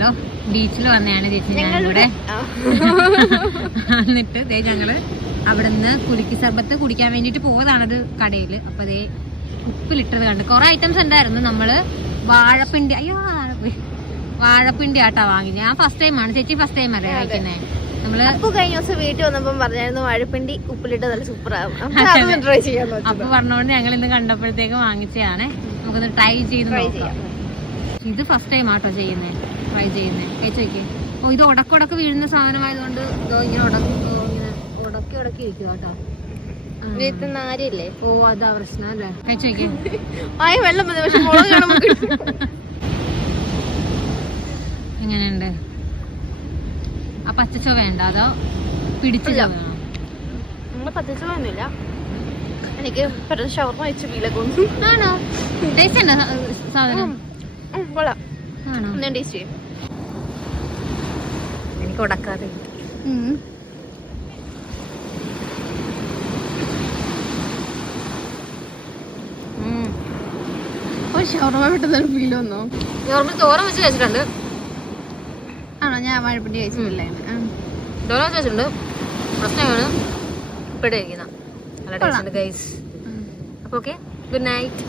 അറിയാലോ, ബീച്ചിൽ വന്നതാണ് ചേച്ചി ഞങ്ങളിവിടെ. എന്നിട്ട് ദേ ഞങ്ങള് അവിടെ നിന്ന് കുലുക്കി സർബത്ത് കുടിക്കാൻ വേണ്ടിട്ട് പോയതാണത് കടയില്. അപ്പൊ ദേ ഉപ്പിലിട്ടത് കണ്ട് കുറെ ഐറ്റംസ് ഉണ്ടായിരുന്നു. നമ്മള് വാഴപ്പിണ്ടി, വാഴപ്പിണ്ടി ആട്ടാ വാങ്ങി. ഞാൻ ഫസ്റ്റ് ടൈം ആണ്, ചേച്ചി ഫസ്റ്റ് ടൈം അറിയാം കഴിക്കുന്നേ. നമ്മള് കഴിഞ്ഞ ദിവസം വീട്ടിൽ വന്നപ്പോ പറഞ്ഞായിരുന്നു വാഴപ്പിണ്ടി ഉപ്പിലിട്ട് നല്ല സൂപ്പർ ആകും. അപ്പൊ പറഞ്ഞോണ്ട് ഞങ്ങൾ ഇന്ന് കണ്ടപ്പോഴത്തേക്ക് വാങ്ങിച്ചതാണ്. നമുക്കൊന്ന് ട്രൈ ചെയ്ത് നോക്കാം. ഇത് ഫസ്റ്റ് ടൈം ആട്ടോ ചെയ്യുന്നേ, ട്രൈ ചെയ്യുന്നേ. കഴിച്ചു നോക്കിയേ. ഓ, ഇത് ഉടക്കുടക്ക് വീഴുന്ന സാധനമായതുകൊണ്ട് ഇങ്ങനെ ഉടക്കി ഇരിക്കുക കേട്ടോ. നാരില്ലേ? ഓ, അതാ പ്രശ്നം അല്ലേ. കഴിച്ചു നോക്കിയേ. വെള്ളം മതി, പക്ഷെ മുളക് കാണുമ്പോ എങ്ങനെയുണ്ട്? ആ പച്ചച്ചോ വേണ്ട, അതോ പിടിച്ചു വേണോ? നമ്മള് പച്ചച്ചൊന്നുമില്ല. എനിക്ക് ഷവർമ വെച്ച് വീലൊക്കെ ആണോ? ടേസ്റ്റ് ഉണ്ടോ സാധനം? ആണോ? ടേസ്റ്റ് ചെയ്യും. എനിക്ക് ഉടക്കാതെ ഷവർമ പെട്ടെന്ന് ഫീൽ വന്നോ? ഷവർമ തോരൻ വെച്ച് കഴിച്ചിട്ടുണ്ട്. ആണോ? ഞാൻ വാഴപ്പിണ്ടി കഴിച്ചിട്ടില്ല. തോരൻ വെച്ച് കഴിച്ചിട്ടുണ്ട്. പ്രശ്നമാണ് ഇപ്പോഴേ ഇരിക്കുന്ന. നല്ല ടേസ്റ്റ് ഉണ്ട് ഗൈസ്. അപ്പൊ ഓക്കെ, ഗുഡ് നൈറ്റ്.